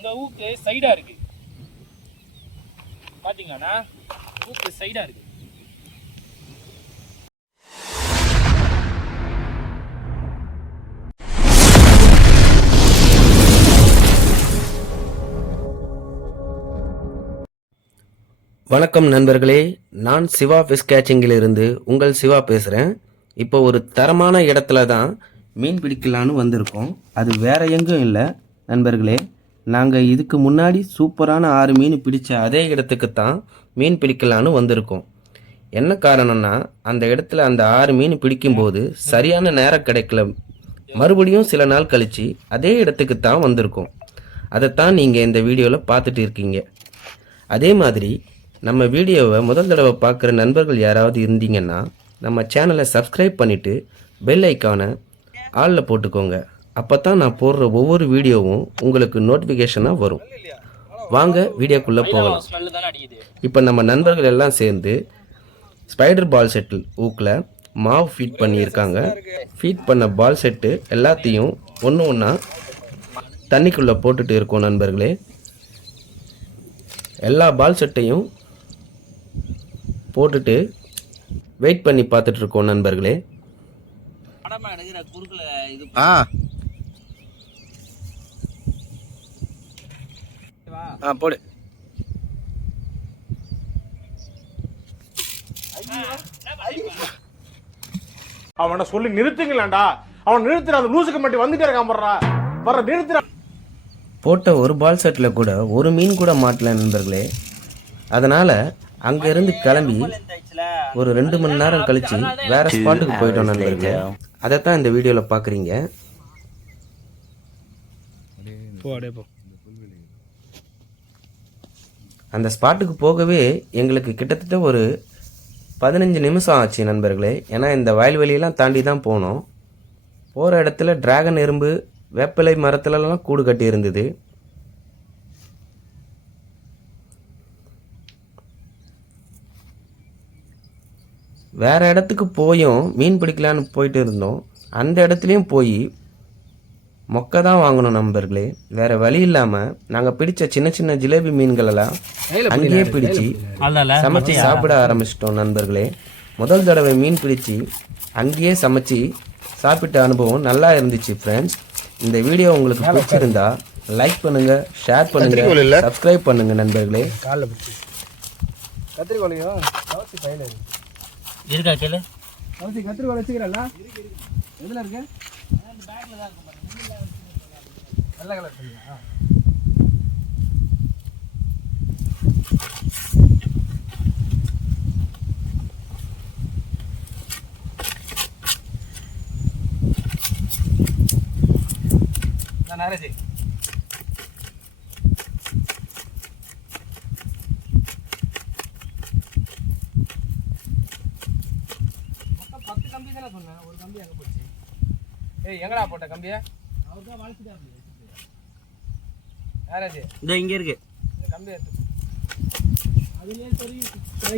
இந்த ஊக்கு சைடாக இருக்கு. பார்த்தீங்களாண்ணா ஊக்கு சைடாக இருக்கு. வணக்கம் நண்பர்களே நான் சிவா ஃபிஷ் கேச்சிங்கிலிருந்து உங்கள் சிவா பேசுகிறேன் இப்போ ஒரு தரமான இடத்துல தான் மீன் பிடிக்கலான்னு வந்திருக்கோம். அது வேற எங்கும் இல்லை நண்பர்களே. நாங்கள் இதுக்கு முன்னாடி சூப்பரான ஆறு மீன் பிடிச்ச அதே இடத்துக்கு தான் மீன் பிடிக்கலான்னு வந்திருக்கோம். என்ன காரணம்னா அந்த இடத்துல அந்த ஆறு மீன் பிடிக்கும்போது சரியான நேரம் கிடைக்கல. மறுபடியும் சில நாள் கழித்து அதே இடத்துக்கு தான் வந்திருக்கோம். அதைத்தான் நீங்கள் இந்த வீடியோவில் பார்த்துட்டு இருக்கீங்க. அதே மாதிரி நம்ம வீடியோவை முதல் தடவை பார்க்குற நண்பர்கள் யாராவது இருந்தீங்கன்னா நம்ம சேனலை சப்ஸ்கிரைப் பண்ணிவிட்டு பெல் ஐக்கானை ஆளில் போட்டுக்கோங்க. அப்போ தான் நான் போடுற ஒவ்வொரு வீடியோவும் உங்களுக்கு நோட்டிஃபிகேஷனாக வரும். வாங்க வீடியோக்குள்ளே போகலாம். இப்போ நம்ம நண்பர்கள் எல்லாம் சேர்ந்து ஸ்பைடர் பால் செட்டில் ஊக்கில் மாவு ஃபீட் பண்ணியிருக்காங்க. ஃபீட் பண்ண பால் செட்டு எல்லாத்தையும் ஒன்று ஒன்றா தண்ணிக்குள்ளே போட்டுட்டு இருக்கோம் நண்பர்களே. எல்லா பால் செட்டையும் போட்டுட்டு வெயிட் பண்ணி பார்த்துட்டு இருக்கோம் நண்பர்களே. ஆ. ஆ போடு. அவனை சொல்லி நிறுத்துங்களேன்டா அவன் நிறுத்துற அந்த லூசுக்கு மட்டும் வந்துட்டே இருக்கான் போடுறா வர நிறுத்துற போட்ட ஒரு பால் செட்டில் கூட ஒரு மீன் கூட மாட்டல நண்பர்களே. அதனால் அங்கேருந்து கிளம்பி ஒரு ரெண்டு மணி நேரம் கழிச்சு வேற ஸ்பாட்டுக்கு போயிட்டோம் நண்பர்களே. அதைத்தான் இந்த வீடியோவில் பார்க்குறீங்க அந்த ஸ்பாட்டுக்கு போகவே எங்களுக்கு கிட்டத்தட்ட ஒரு பதினஞ்சு நிமிஷம் ஆச்சு நண்பர்களே. ஏன்னா இந்த வயல்வெளியெல்லாம் தாண்டி தான் போனோம். போகிற இடத்துல டிராகன் எறும்பு வேப்பிலை மரத்துலலாம் கூடு கட்டி இருந்தது. வேற இடத்துக்கு போயும் மீன் பிடிக்கலான்னு போயிட்டு இருந்தோம். அந்த இடத்துலையும் போய் மொக்கை தான் வாங்கணும் நண்பர்களே. வேற வழி இல்லாமல் நாங்கள் பிடிச்ச சின்ன சின்ன ஜிலேபி மீன்களெல்லாம் அங்கேயே பிடிச்சி சமைச்சு சாப்பிட ஆரம்பிச்சிட்டோம் நண்பர்களே. முதல் தடவை மீன் பிடிச்சி அங்கேயே சமைச்சு சாப்பிட்ட அனுபவம் நல்லா இருந்துச்சு ஃப்ரெண்ட்ஸ் இந்த வீடியோ உங்களுக்கு பிடிச்சிருந்தா லைக் பண்ணுங்க ஷேர் பண்ணுங்க சப்ஸ்கிரைப் பண்ணுங்க நண்பர்களே. இருக்கு. கேளு? கத்திரிக்கோலை வச்சுக்கிறல்ல எதில் இருக்கு? வெள்ளை கலர் சொல்லுங்க நான் மொத்தம் பத்து கம்பி தானே சொன்னேன். ஒரு கம்பி அங்கே போச்சு? ஏய் எங்கடா போட்ட கம்பியை? அவர் தான் வளர்த்துட்டா யாராச்சு இந்த இங்க இருக்கு இந்த கம்பி எடுத்து அதுலேயே சரி ட்ரை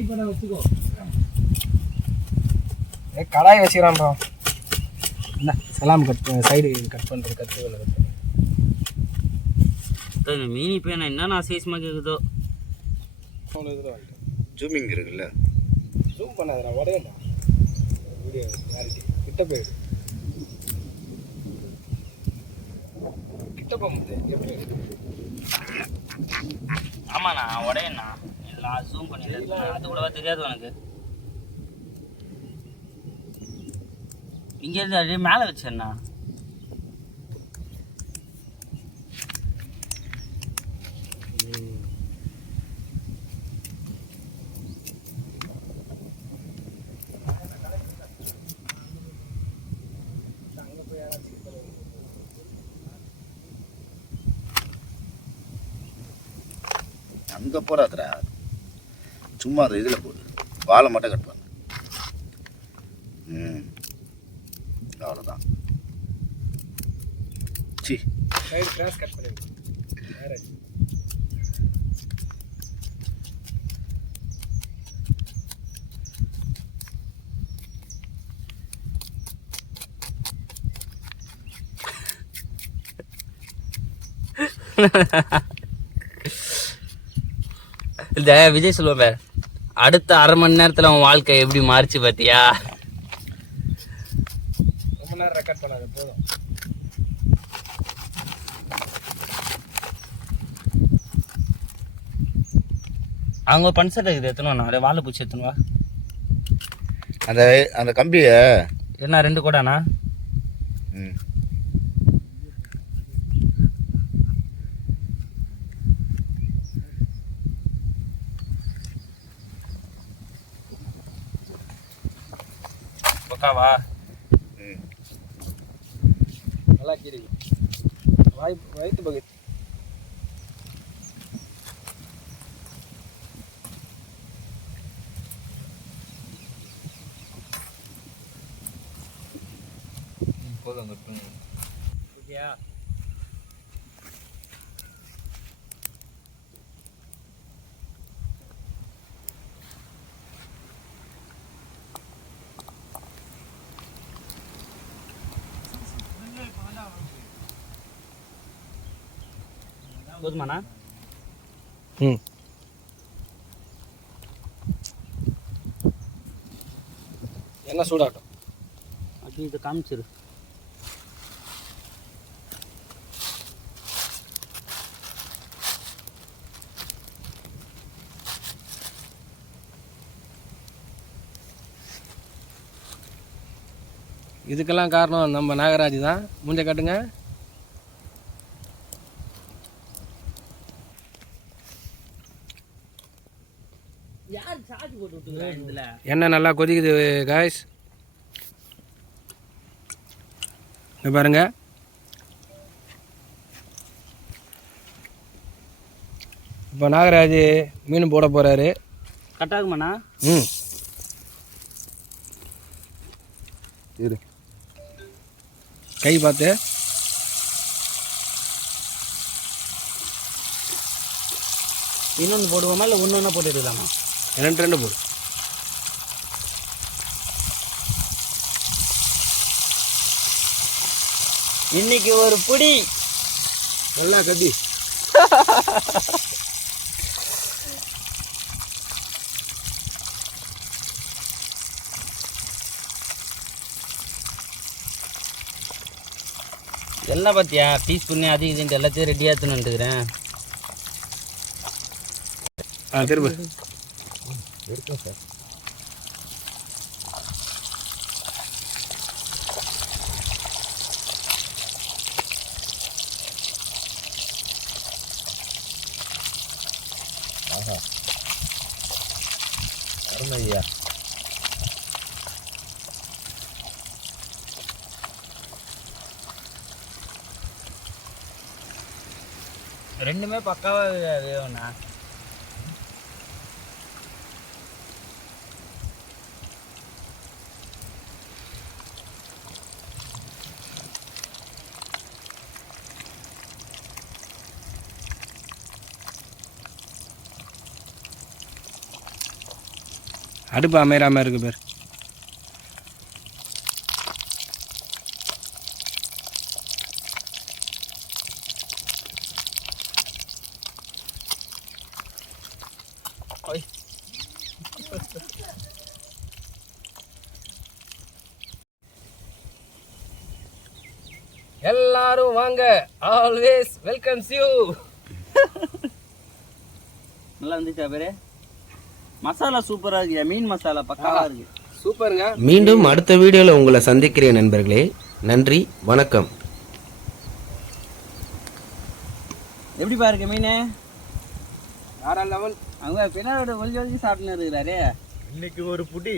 பண்ண வச்சுக்கோ. ஏ கடாய் வச்சுக்கிறான் ப்ரோ என்ன? சலாம் கட் சைடு கட் பண்ணுறது கத்திரிக்கோலை கட் பண்ணி. மீனி பேனா என்னென்ன அசேஷமா கேக்குதோ? அவ்வளோ இதில் வந்துட்டு ஜூமிங் இருக்குல்ல. ஜூம் பண்ணாதடா உடையண்டா. வீடியோ கிட்ட போயிடு. கிட்ட போக ஆமாண்ணா உடையண்ணா. எல்லாம் ஜூம் பண்ணி அது கூடவா தெரியாது உனக்கு. இங்க இருந்து அப்படியே மேலே வச்சேண்ணா. அங்கே போடாதடா சும்மா அது இதில் போடு. வாழை மட்டும் கட் பண்ணு. ம். அவ்வளோதான் சி கட் பண்ணிடு. மேரேஜ் இந்த விஜய் சொல்லுவேன் அடுத்த அரை மணி நேரத்துல உன் வாழ்க்கை எப்படி மாறிச்சு பாத்தியா? ரொம்ப நேரம் ரெக்கார்ட் பண்ணாது போதும். அவங்க பன்சட் இருக்குது எத்தனை நான் வாழை பூச்சி எத்தனை வா? அந்த அந்த கம்பியை? என்ன ரெண்டு கூடாண்ணா ம். பக்காவா ம். நல்லா கீரை வாய் வயிற்று பகுதி போதுமாண்ணா ம் என்ன சூடாட்டும் அது இதை காமிச்சிரு இதுக்கெல்லாம் காரணம் நம்ம நாகராஜ் தான் மூஞ்ச காட்டுங்க எண்ணெய் நல்லா கொதிக்குது காய்ஸ் இங்க பாருங்க. இப்போ நாகராஜ் மீன் போட போறாரு. கட் ஆகுமாண்ணா ம். இரு. கை பார்த்து. இன்னொன்று போடுவோமா இல்லை ஒன்று ஒன்றா போட்டுடலாமா ரெண்டு ரெண்டு போடு. இன்னைக்கு ஒரு புடி. நல்லா கத்தி எல்லாம் பார்த்தியா டீஸ் பண்ணி அது இதுன்ட்டு எல்லாத்தையும் ரெடியாக எடுத்துன்னு ஆ திரும்ப. ஐயா ரெண்டுமே பக்காவாக வேணும்ண்ணா அடுப்பு அமையறாம இருக்கு பேர். எல்லாரும் வாங்க. ஆல்வேஸ் வெல்கம்ஸ் யூ நல்லா இருந்துச்சா பேரு? மசாலா சூப்பராக இருக்குயா மீன் மசாலா பக்காவாக இருக்கு. சூப்பருங்க. மீண்டும் அடுத்த வீடியோவில் உங்களை சந்திக்கிறேன் நண்பர்களே. நன்றி வணக்கம். எப்படி பாருங்க மீன்? வேற லெவல். அவங்க பின்னாடி ஒளிஞ்சு சாப்பிட்டுன்னு இருக்கிறாரு. இன்னைக்கு ஒரு புடி.